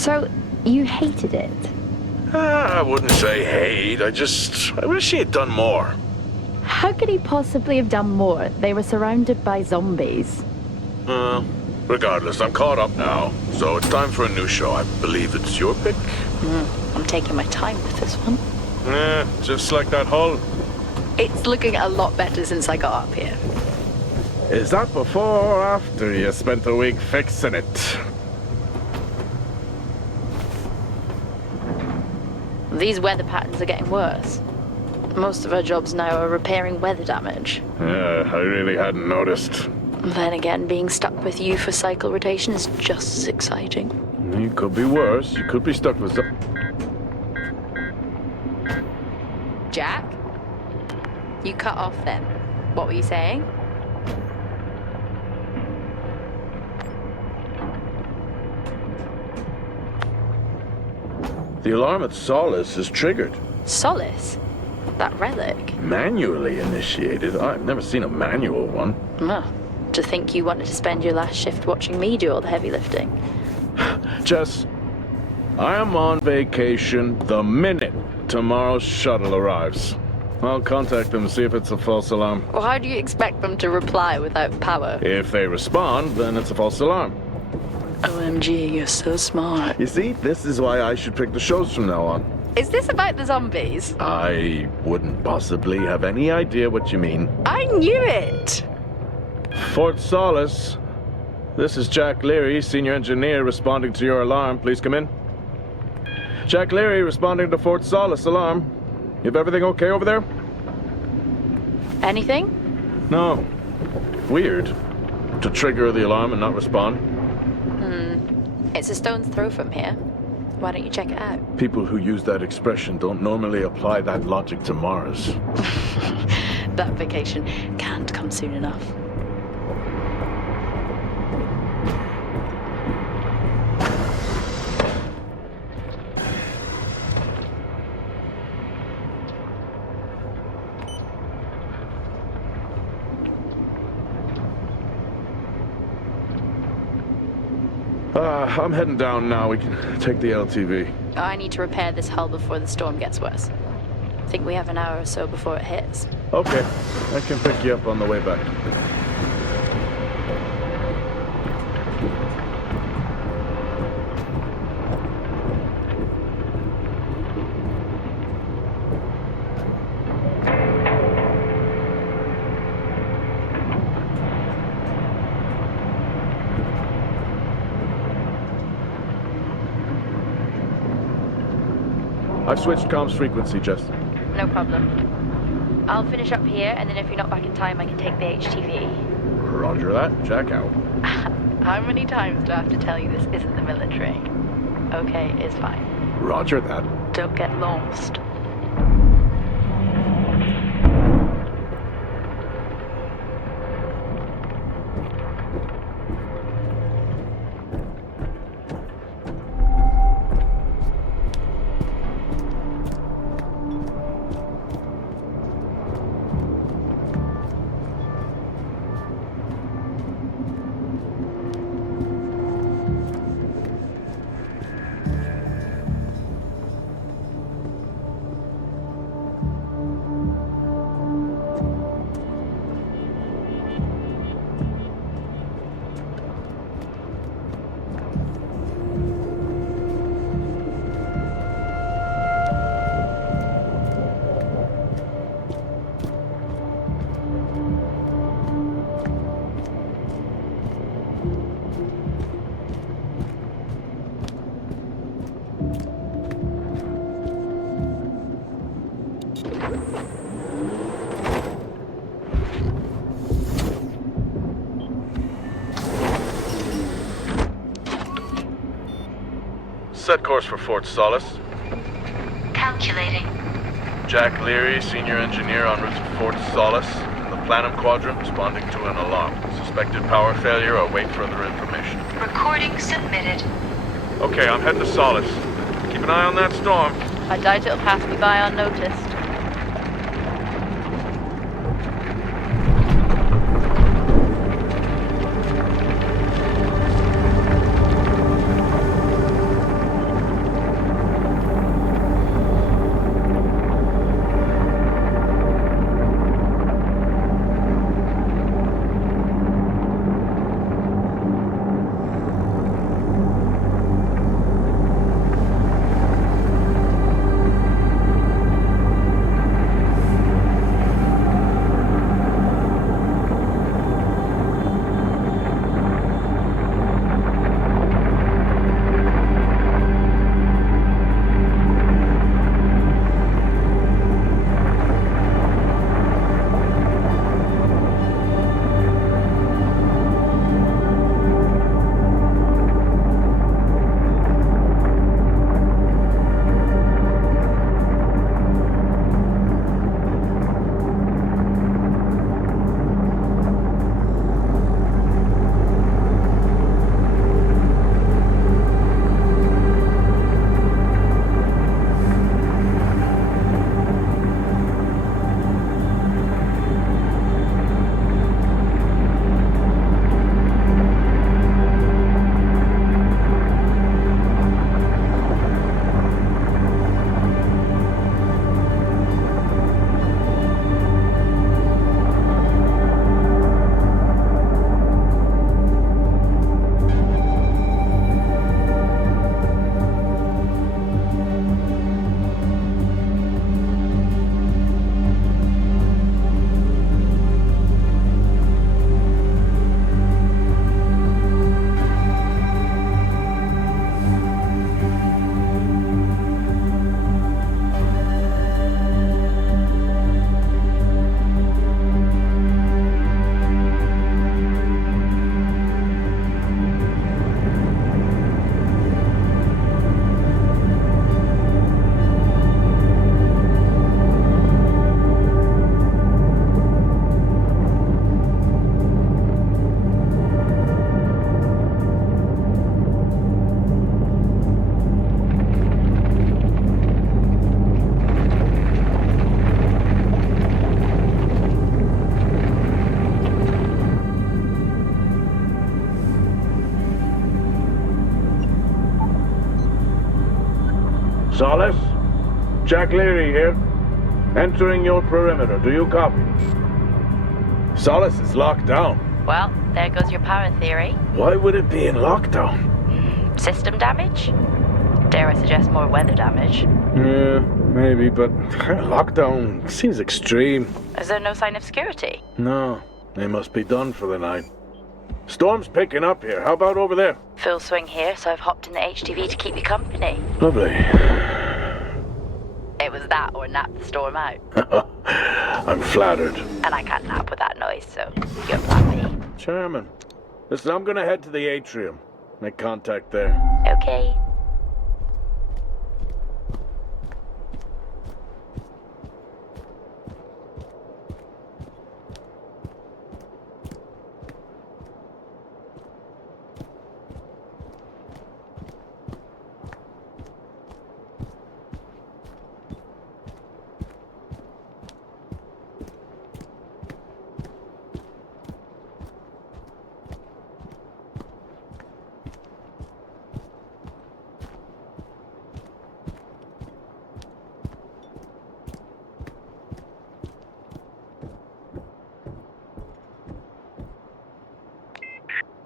So, you hated it? I wouldn't say hate. I wish he had done more. How could he possibly have done more? They were surrounded by zombies. Regardless, I'm caught up now. So it's time for a new show. I believe it's your pick. I'm taking my time with this one. Just like that hull. It's looking a lot better since I got up here. Is that before or after you spent a week fixing it? These weather patterns are getting worse. Most of our jobs now are repairing weather damage. Yeah, I really hadn't noticed. Then again, being stuck with you for cycle rotation is just as exciting. It could be worse. You could be stuck with Jack? You cut off then. What were you saying? The alarm at Solis is triggered. Solis? That relic? Manually initiated? I've never seen a manual one. To think you wanted to spend your last shift watching me do all the heavy lifting. Jess, I am on vacation the minute tomorrow's shuttle arrives. I'll contact them and see if it's a false alarm. Well, how do you expect them to reply without power? If they respond, then it's a false alarm. OMG, you're so smart. You see, this is why I should pick the shows from now on. Is this about the zombies? I wouldn't possibly have any idea what you mean. I knew it! Fort Solis. This is Jack Leary, senior engineer, responding to your alarm. Please come in. Jack Leary responding to Fort Solis alarm. You have everything okay over there? Anything? No. Weird. To trigger the alarm and not respond. It's a stone's throw from here. Why don't you check it out? People who use that expression don't normally apply that logic to Mars. That vacation can't come soon enough. I'm heading down now. We can take the LTV. I need to repair this hull before the storm gets worse. I think we have an hour or so before it hits. Okay. I can pick you up on the way back. I've switched comms frequency, Jess. No problem. I'll finish up here, and then if you're not back in time, I can take the HTV. Roger that. Jack out. How many times do I have to tell you this isn't the military? Okay, it's fine. Roger that. Don't get lost. Set course for Fort Solis. Calculating. Jack Leary, senior engineer en route to Fort Solis. In the Planum Quadrant, responding to an alarm. Suspected power failure. Await further information. Recording submitted. Okay, I'm heading to Solis. Keep an eye on that storm. I doubt it'll pass me by unnoticed. Solis? Jack Leary here. Entering your perimeter. Do you copy? Solis is locked down. Well, there goes your power theory. Why would it be in lockdown? System damage? Dare I suggest more weather damage? Yeah, maybe, but lockdown seems extreme. Is there no sign of security? No, they must be done for the night. Storm's picking up here. How about over there? Full swing here, so I've hopped in the HTV to keep you company. Lovely. It was that or nap the storm out. I'm flattered. And I can't nap with that noise, so you're plan B. Charming. Listen, I'm gonna head to the atrium. Make contact there. Okay.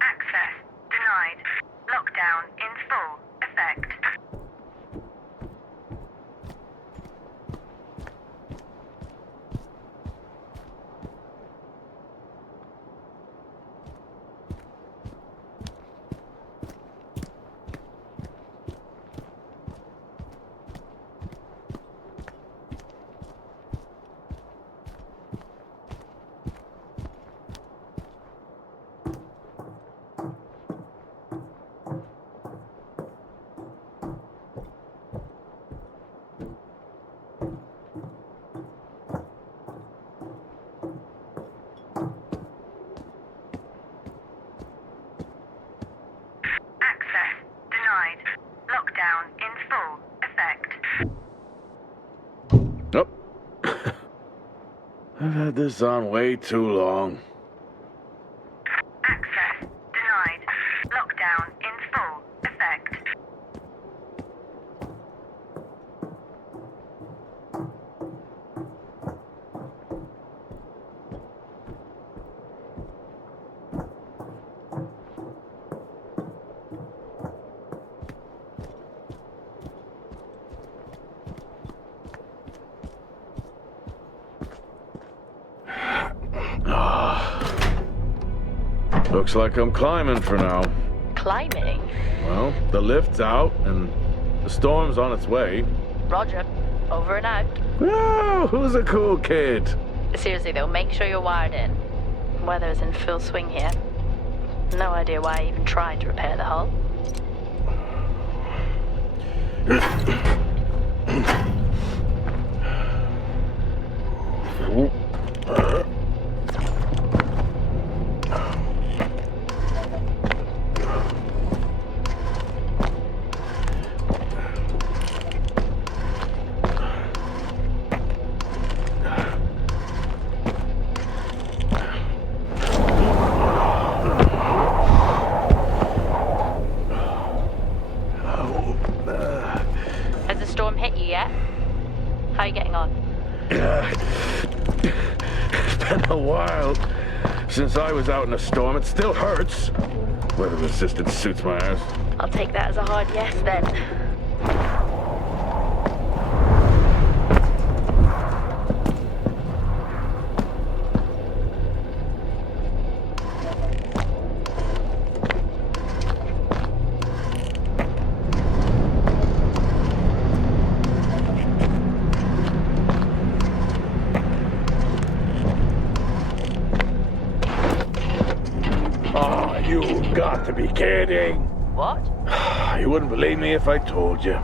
Access denied. Lockdown in full effect. Access denied. Lockdown in full effect. Oh. I've had this on way too long. Access denied. Lockdown in full effect. Looks like I'm climbing for now. Climbing? Well, the lift's out and the storm's on its way. Roger. Over and out. Oh, who's a cool kid? Seriously though, make sure you're wired in. Weather's in full swing here. No idea why I even tried to repair the hull. Has the storm hit you yet? How are you getting on? It's been a while since I was out in a storm. It still hurts. Weather resistance suits my ass. I'll take that as a hard yes then. Oh, you've got to be kidding. What? You wouldn't believe me if I told you.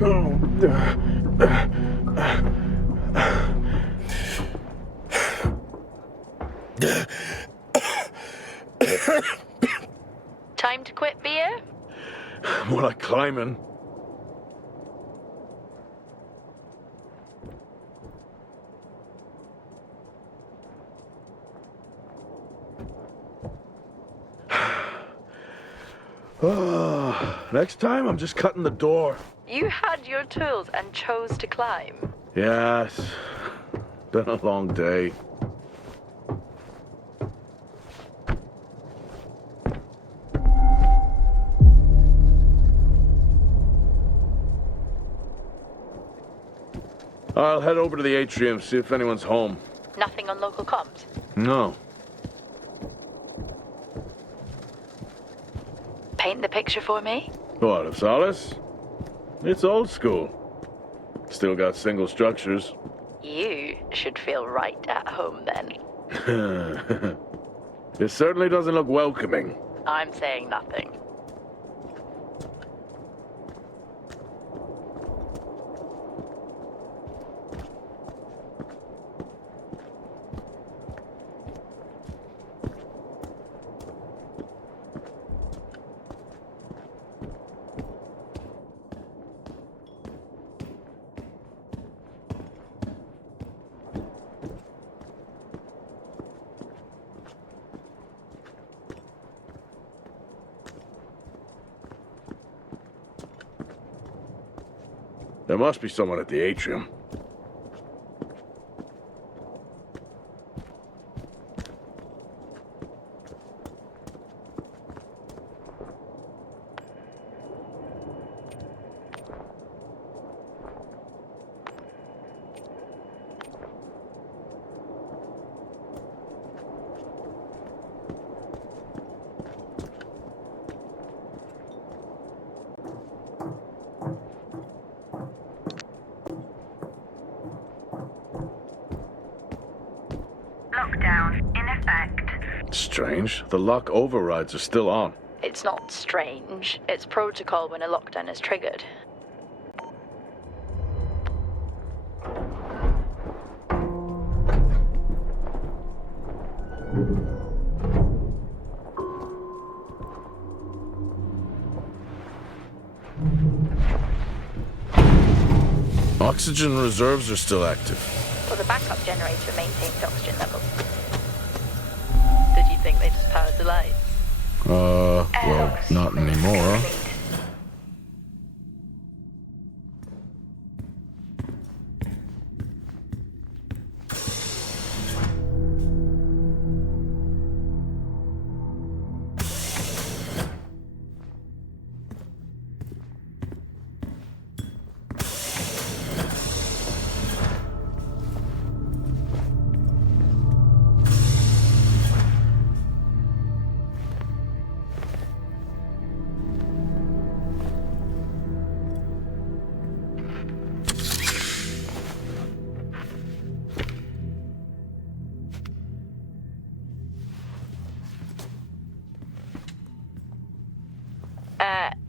Time to quit beer? More like climbing. Next time, I'm just cutting the door. You had your tools and chose to climb. Yes. Been a long day. I'll head over to the atrium, see if anyone's home. Nothing on local comms? No. Paint the picture for me? What, of Solis? It's old school. Still got single structures. You should feel right at home then. It certainly doesn't look welcoming. I'm saying nothing. There must be someone at the atrium. Lockdown in effect. Strange. The lock overrides are still on. It's not strange. It's protocol when a lockdown is triggered. Oxygen reserves are still active. Well, the backup generator maintains oxygen levels. Did you think they just powered the lights? Well, not anymore.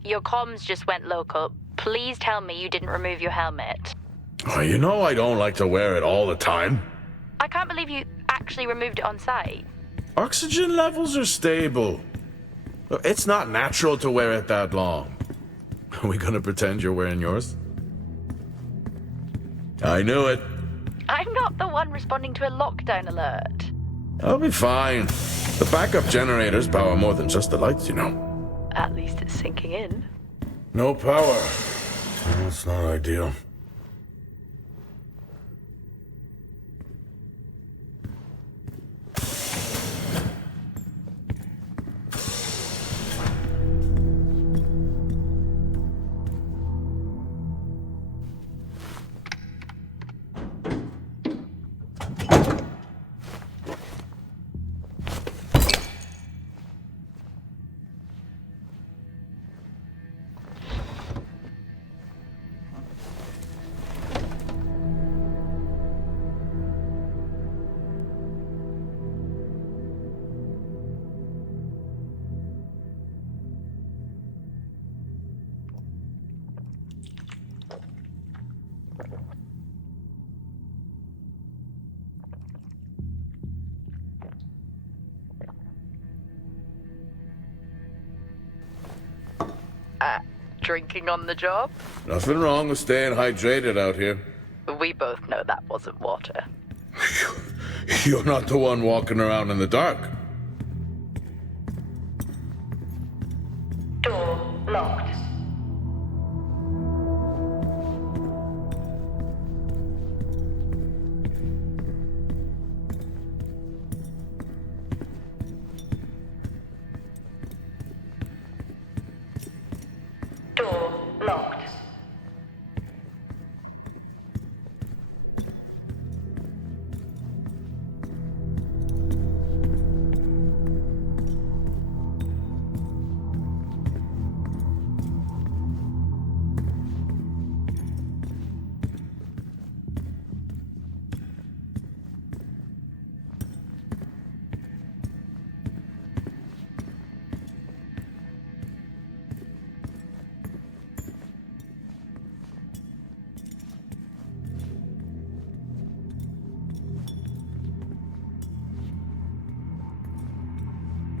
Your comms just went local. Please tell me you didn't remove your helmet. Oh, you know I don't like to wear it all the time. I can't believe you actually removed it on site. Oxygen levels are stable. It's not natural to wear it that long. Are we gonna pretend you're wearing yours? I knew it. I'm not the one responding to a lockdown alert. I'll be fine. The backup generators power more than just the lights, you know. At least it's sinking in. No power. That's not ideal. Drinking on the job? Nothing wrong with staying hydrated out here. We both know that wasn't water. You're not the one walking around in the dark. Door locked. Door locked.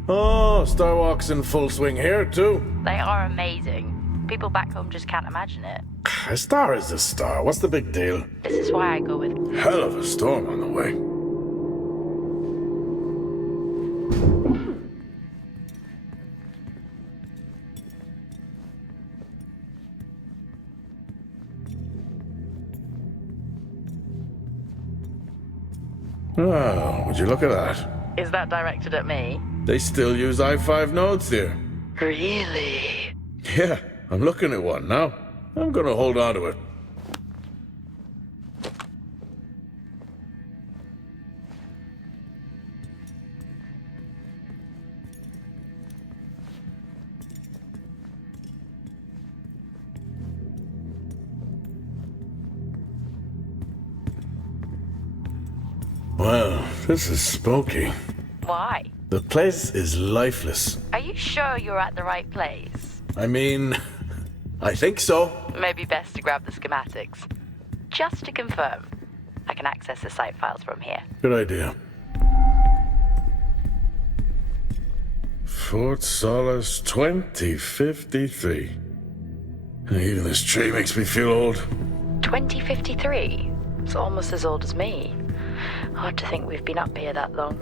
Oh, Star Walk's in full swing here, too. They are amazing. People back home just can't imagine it. A star is a star. What's the big deal? This is why I go with... Hell of a storm on the way. Oh, would you look at that? Is that directed at me? They still use i5 nodes here. Really? Yeah, I'm looking at one now. I'm gonna hold on to it. Well, this is spooky. Why? The place is lifeless. Are you sure you're at the right place? I mean, I think so. Maybe best to grab the schematics. Just to confirm. I can access the site files from here. Good idea. Fort Solis 2053. Even this tree makes me feel old. 2053? It's almost as old as me. Hard to think we've been up here that long.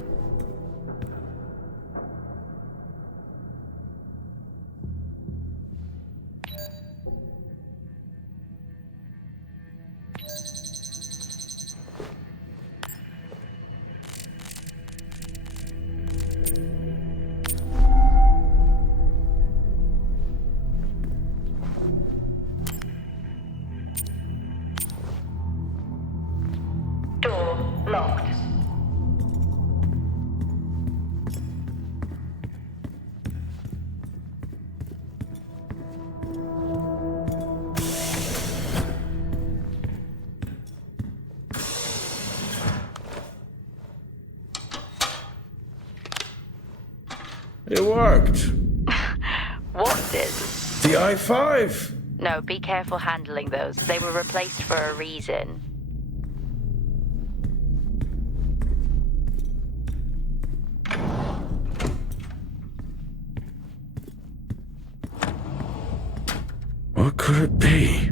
Door locked. It worked. What did? The i5. No, be careful handling those. They were replaced for a reason. What could it be?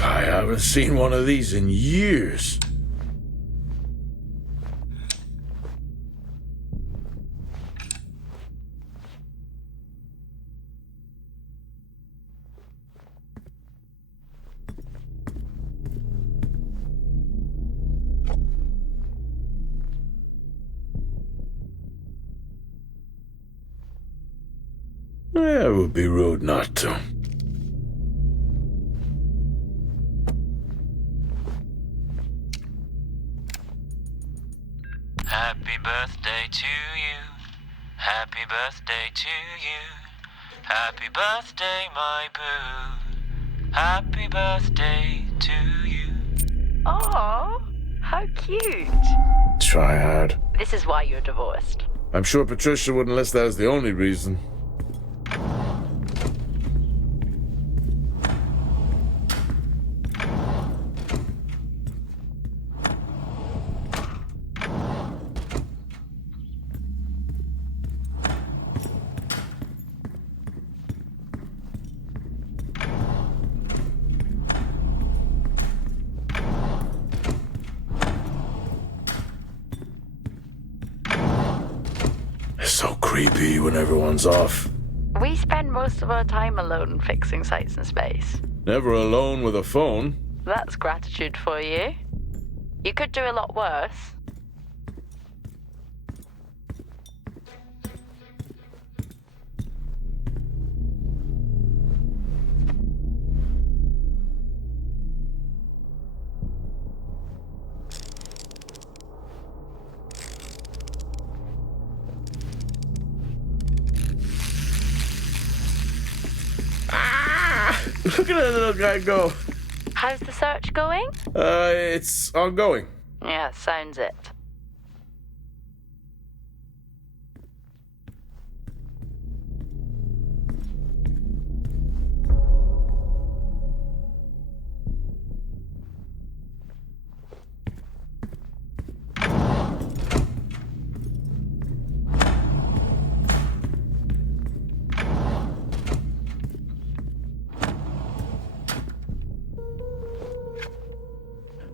I haven't seen one of these in years. Yeah, it would be rude not to. Happy birthday to you. Happy birthday to you. Happy birthday, my boo. Happy birthday to you. Oh, how cute. Try hard. This is why you're divorced. I'm sure Patricia wouldn't list that as the only reason. It's so creepy when everyone's off. We spend most of our time alone fixing sites in space. Never alone with a phone. That's gratitude for you. You could do a lot worse. Look at that little guy go. How's the search going? It's ongoing. Yeah, sounds it.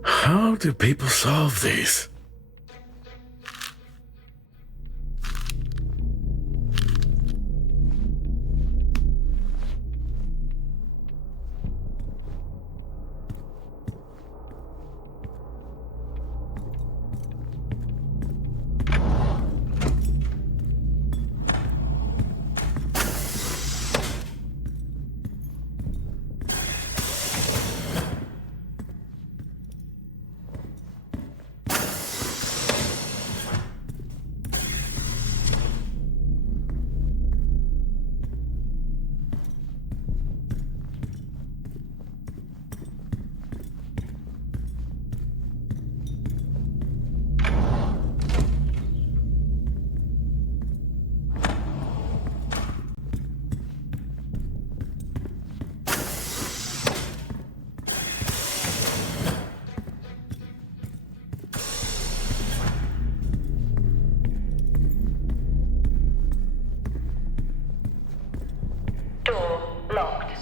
How do people solve these? Door locked.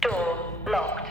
Door locked.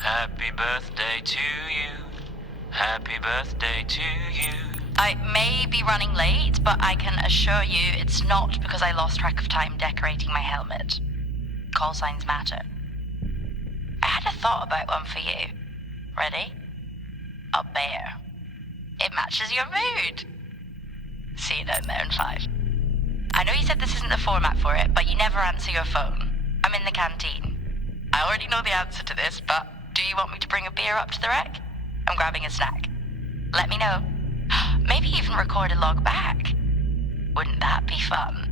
Happy birthday to you. Happy birthday to you. I may be running late, but I can assure you it's not because I lost track of time decorating my helmet. Call signs matter. I had a thought about one for you. Ready? A bear. It matches your mood. See you down there in 5. I know you said this isn't the format for it, but you never answer your phone. I'm in the canteen. I already know the answer to this, but do you want me to bring a beer up to the wreck? I'm grabbing a snack. Let me know. Maybe even record a log back. Wouldn't that be fun?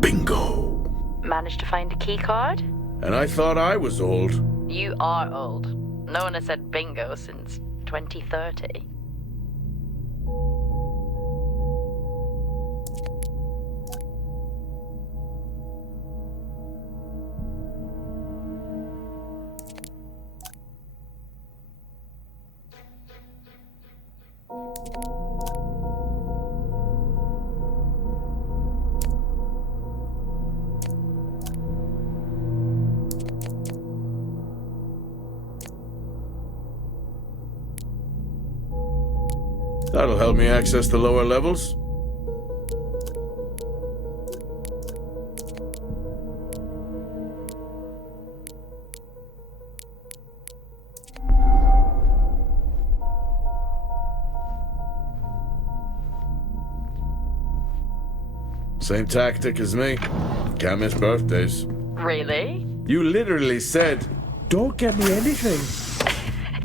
Bingo. Managed to find a key card? And I thought I was old. You are old. No one has said bingo since 2030. That'll help me access the lower levels. Same tactic as me. Can't miss birthdays. Really? You literally said, "Don't get me anything."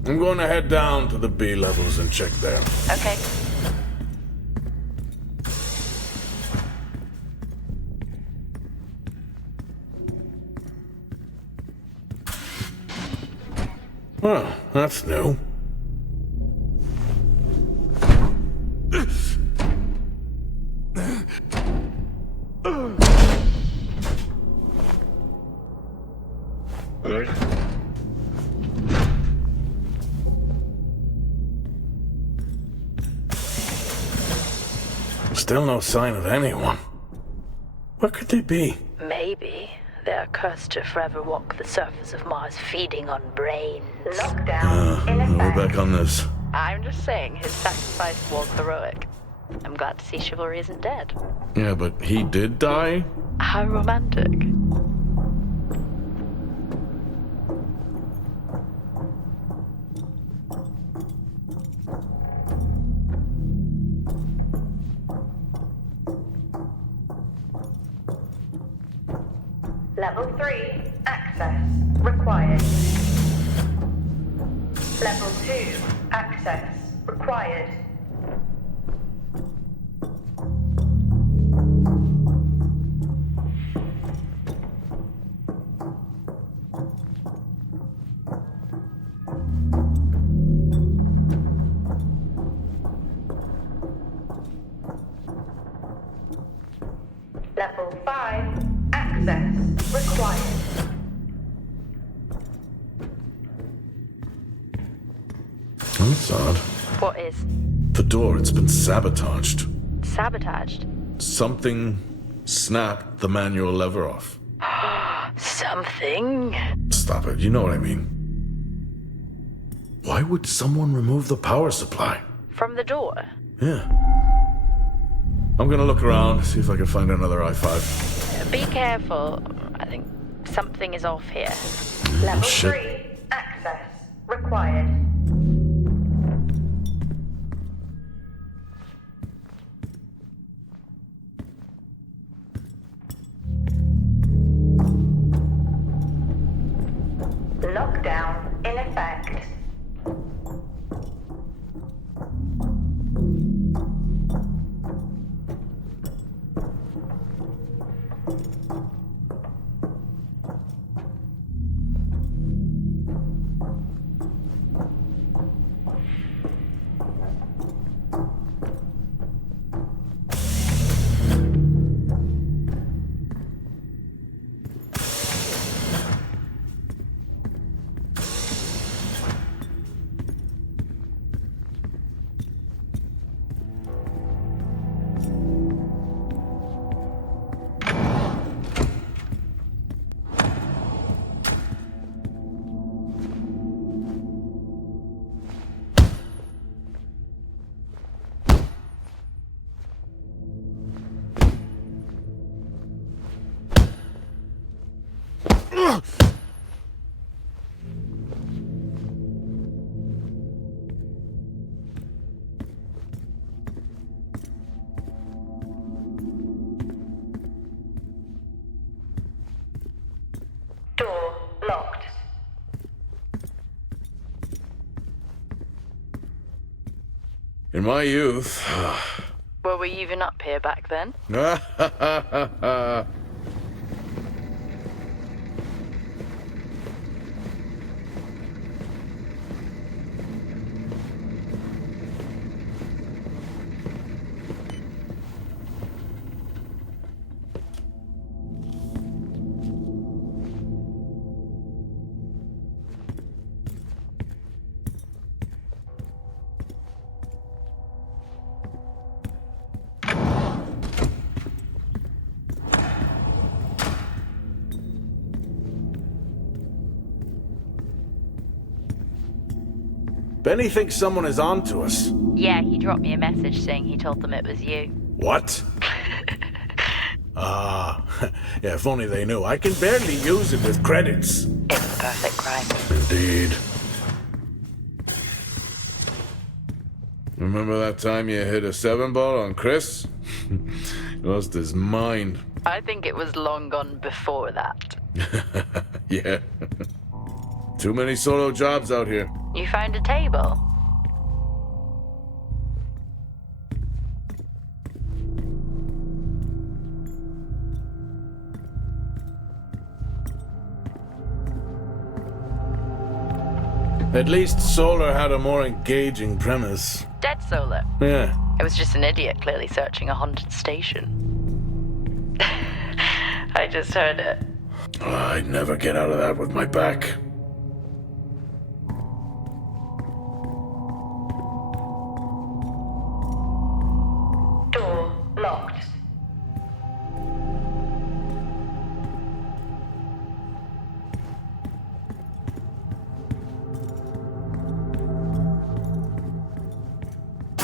I'm going to head down to the B levels and check there. Okay. Well, that's new. Still no sign of anyone. Where could they be? Maybe they're cursed to forever walk the surface of Mars feeding on brains. Lockdown in We're effect. back on this. I'm just saying his sacrifice was heroic. I'm glad to see chivalry isn't dead. Yeah, but he did die? How romantic. Level 3, access required. Level 2, access required. Level 5, access required. That's odd. What is? The door, it's been sabotaged. Sabotaged? Something snapped the manual lever off. Something? Stop it, you know what I mean. Why would someone remove the power supply? From the door? Yeah. I'm gonna look around, see if I can find another i5. Be careful. I think something is off here. Level shit. 3, access required. Lockdown in effect. Door locked. In my youth, Were we even up here back then? Benny thinks someone is on to us. Yeah, he dropped me a message saying he told them it was you. What? Yeah, if only they knew. I can barely use it with credits. It's a perfect crime. Indeed. Remember that time you hit a 7-ball on Chris? He lost his mind. I think it was long gone before that. Yeah. Too many solo jobs out here. You found a table? At least Solar had a more engaging premise. Dead Solar. Yeah. It was just an idiot clearly searching a haunted station. I just heard it. I'd never get out of that with my back. Door locked.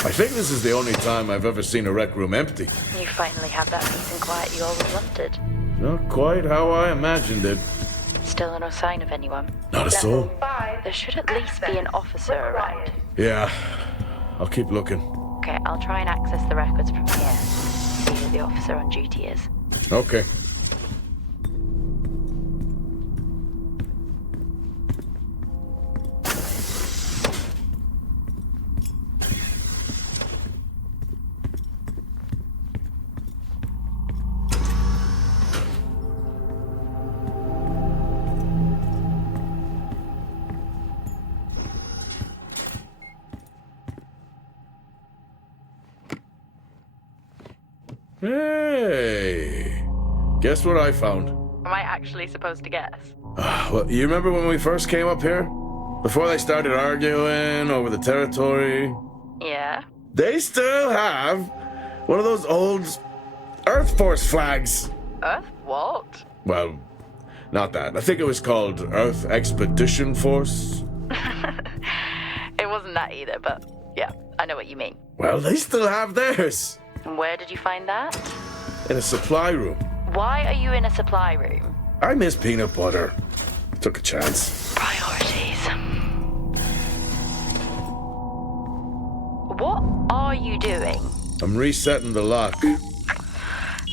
I think this is the only time I've ever seen a rec room empty. You finally have that peace and quiet you always wanted. Not quite how I imagined it. Still no sign of anyone. Not a soul. 5. There should at least be an officer around. Yeah. I'll keep looking. Okay, I'll try and access the records from here. See who the officer on duty is. Okay. Hey! Guess what I found? Am I actually supposed to guess? Well, you remember when we first came up here? Before they started arguing over the territory? Yeah? They still have one of those old Earth Force flags. Earth? What? Well, not that. I think it was called Earth Expedition Force. It wasn't that either, but yeah, I know what you mean. Well, they still have theirs. And where did you find that? In a supply room. Why are you in a supply room? I miss peanut butter. Took a chance. Priorities. What are you doing? I'm resetting the lock.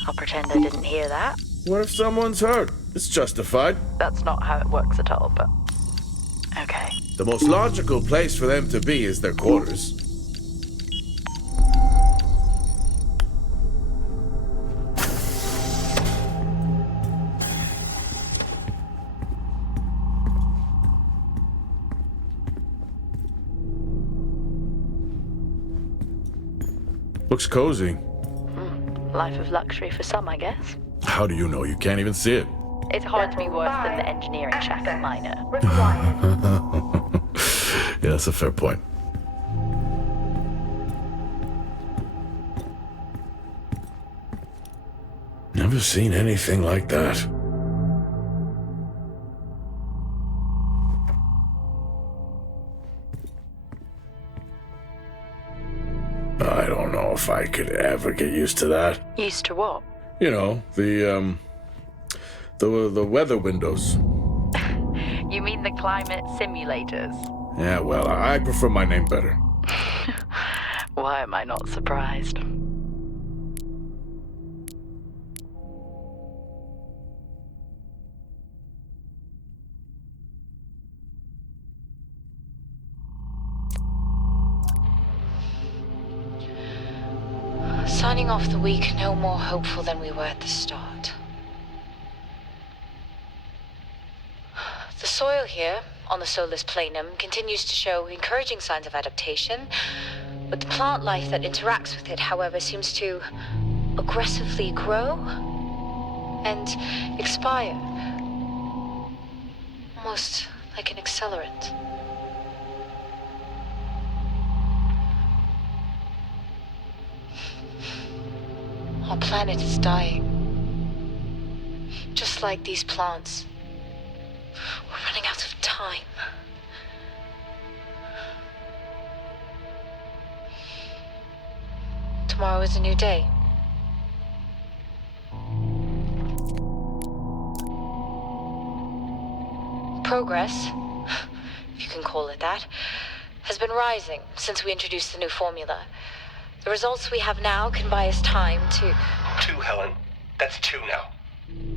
I'll pretend I didn't hear that. What if someone's hurt? It's justified. That's not how it works at all, but... Okay. The most logical place for them to be is their quarters. Looks cozy. Life of luxury for some, I guess. How do you know? You can't even see it. It's hard to be worse than the engineering shack at Minor. Required. Yeah, that's a fair point. Never seen anything like that. I don't know if I could ever get used to that. Used to what? You know, the weather windows. You mean the climate simulators? Yeah, well, I prefer my name better. Why am I not surprised? So, signing off the week no more hopeful than we were at the start. The soil here, on the Solis planum, continues to show encouraging signs of adaptation, but the plant life that interacts with it, however, seems to aggressively grow and expire. Almost like an accelerant. Our planet is dying. Just like these plants. We're running out of time. Tomorrow is a new day. Progress, if you can call it that, has been rising since we introduced the new formula. The results we have now can buy us time to... 2, Helen. That's 2 now.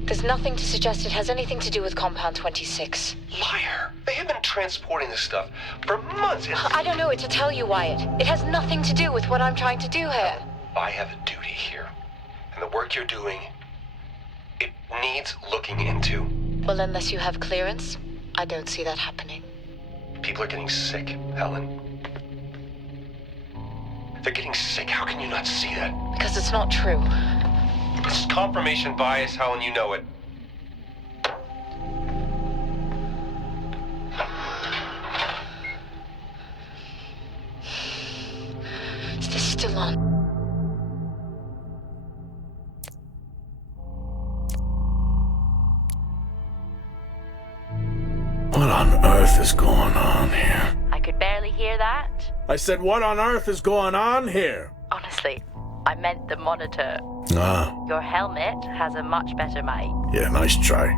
There's nothing to suggest it has anything to do with Compound 26. Liar. They have been transporting this stuff for months. I don't know what to tell you, Wyatt. It has nothing to do with what I'm trying to do here. I have a duty here. And the work you're doing, it needs looking into. Well, unless you have clearance, I don't see that happening. People are getting sick, Helen. They're getting sick. How can you not see that? Because it's not true. This is confirmation bias, Helen. You know it. Is this still on? What on earth is going on here? I could barely hear that. I said, what on earth is going on here? Honestly, I meant the monitor. Ah, Your helmet has a much better mic. yeah, nice try.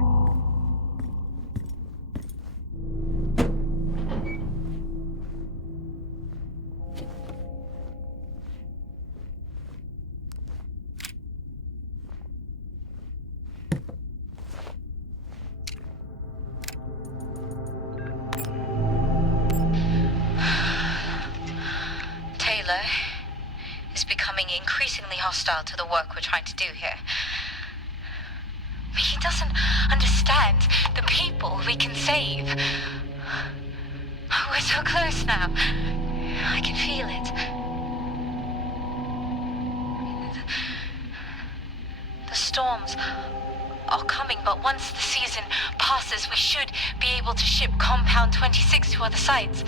Taylor is becoming increasingly hostile to the work we're trying to do here. He doesn't understand the people we can save. We're so close now. I can feel it. The storms are coming, but once the season passes, we should be able to ship Compound 26 to other sites.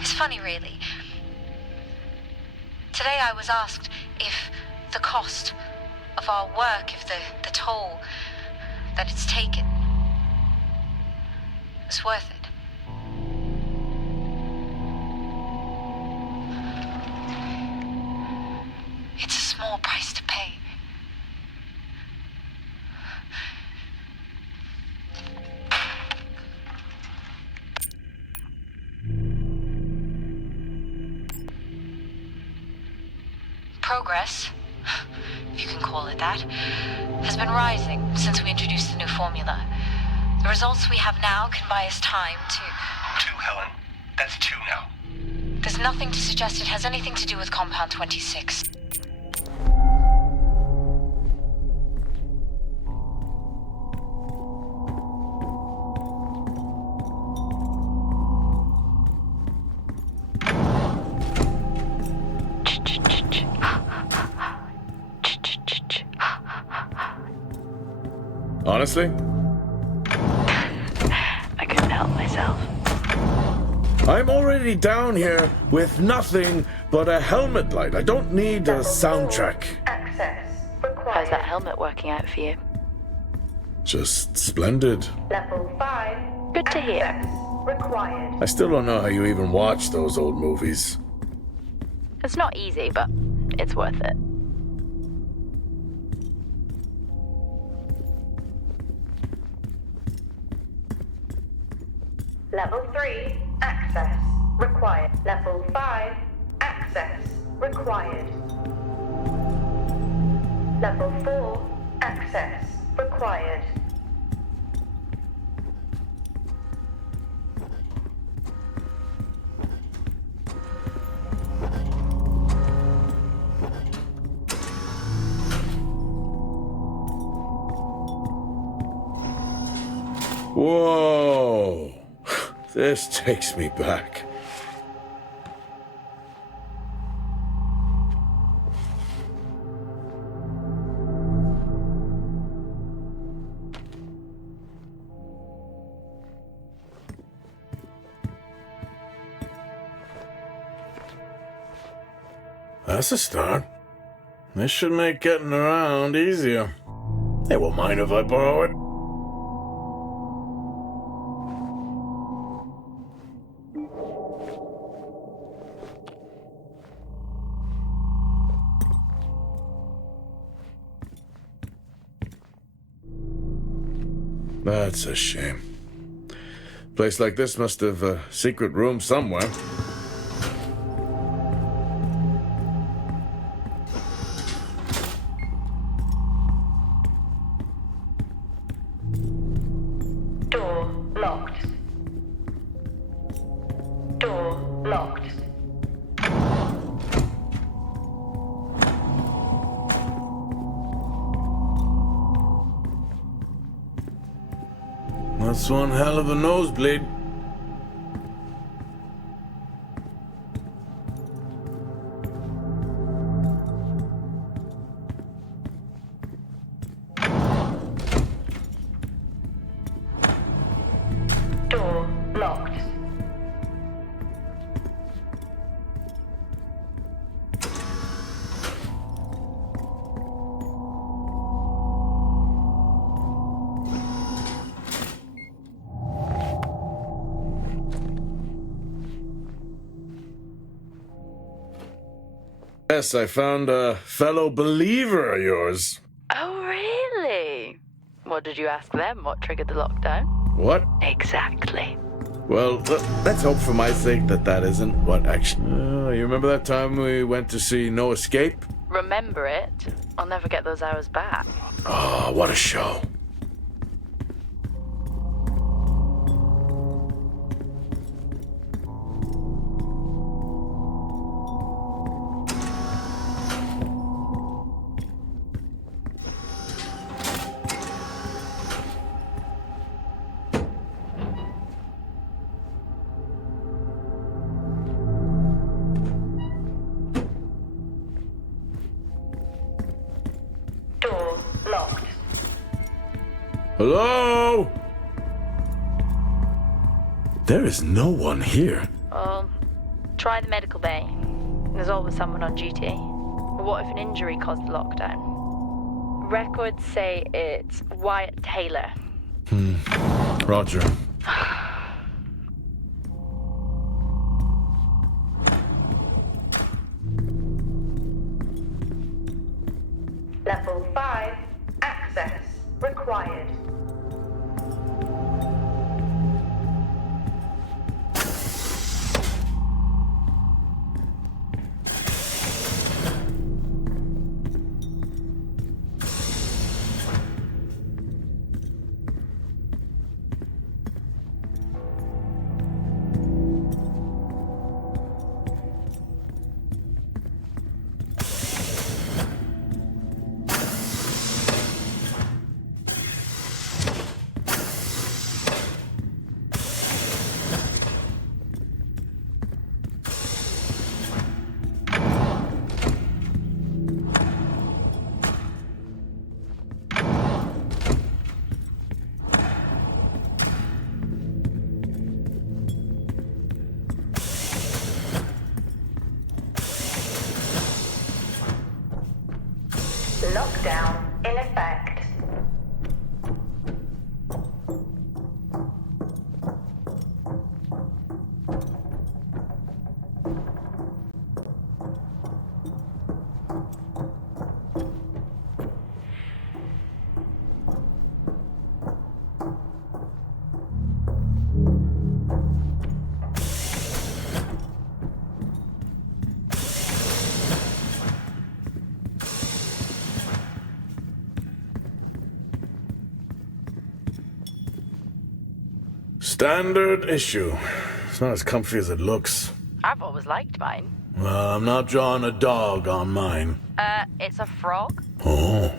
It's funny, really. Today I was asked if the cost of our work, if the toll that it's taken is worth it. It's a small price to pay. Progress, if you can call it that, has been rising since we introduced the new formula. The results we have now can buy us time to... 2, Helen. That's 2 now. There's nothing to suggest it has anything to do with Compound 26. Honestly? I couldn't help myself. I'm already down here with nothing but a helmet light. I don't need a soundtrack. Access required. How's that helmet working out for you? Just splendid. Level 5. Good to hear. Access required. I still don't know how you even watch those old movies. It's not easy, but it's worth it. Level 3. Access required. Level 5. Access required. Level 4. Access required. Whoa! This takes me back. That's a start. This should make getting around easier. They won't mind if I borrow it. That's a shame. Place like this must have a secret room somewhere. Door locked. Door locked. That's one hell of a nosebleed. Door locked. Yes, I found a fellow believer of yours. Oh, really? What did you ask them? What triggered the lockdown? What? Exactly. Well, let's hope for my sake that isn't what actually... you remember that time we went to see No Escape? Remember it? I'll never get those hours back. Oh, what a show. Door locked. Hello? There is no one here. Well, try the medical bay. There's always someone on duty. But what if an injury caused the lockdown? Records say it's Wyatt Taylor. Roger. Level 5. Access required. Lockdown in effect. Standard issue. It's not as comfy as it looks. I've always liked mine. Well, I'm not drawing a dog on mine. It's a frog. Oh.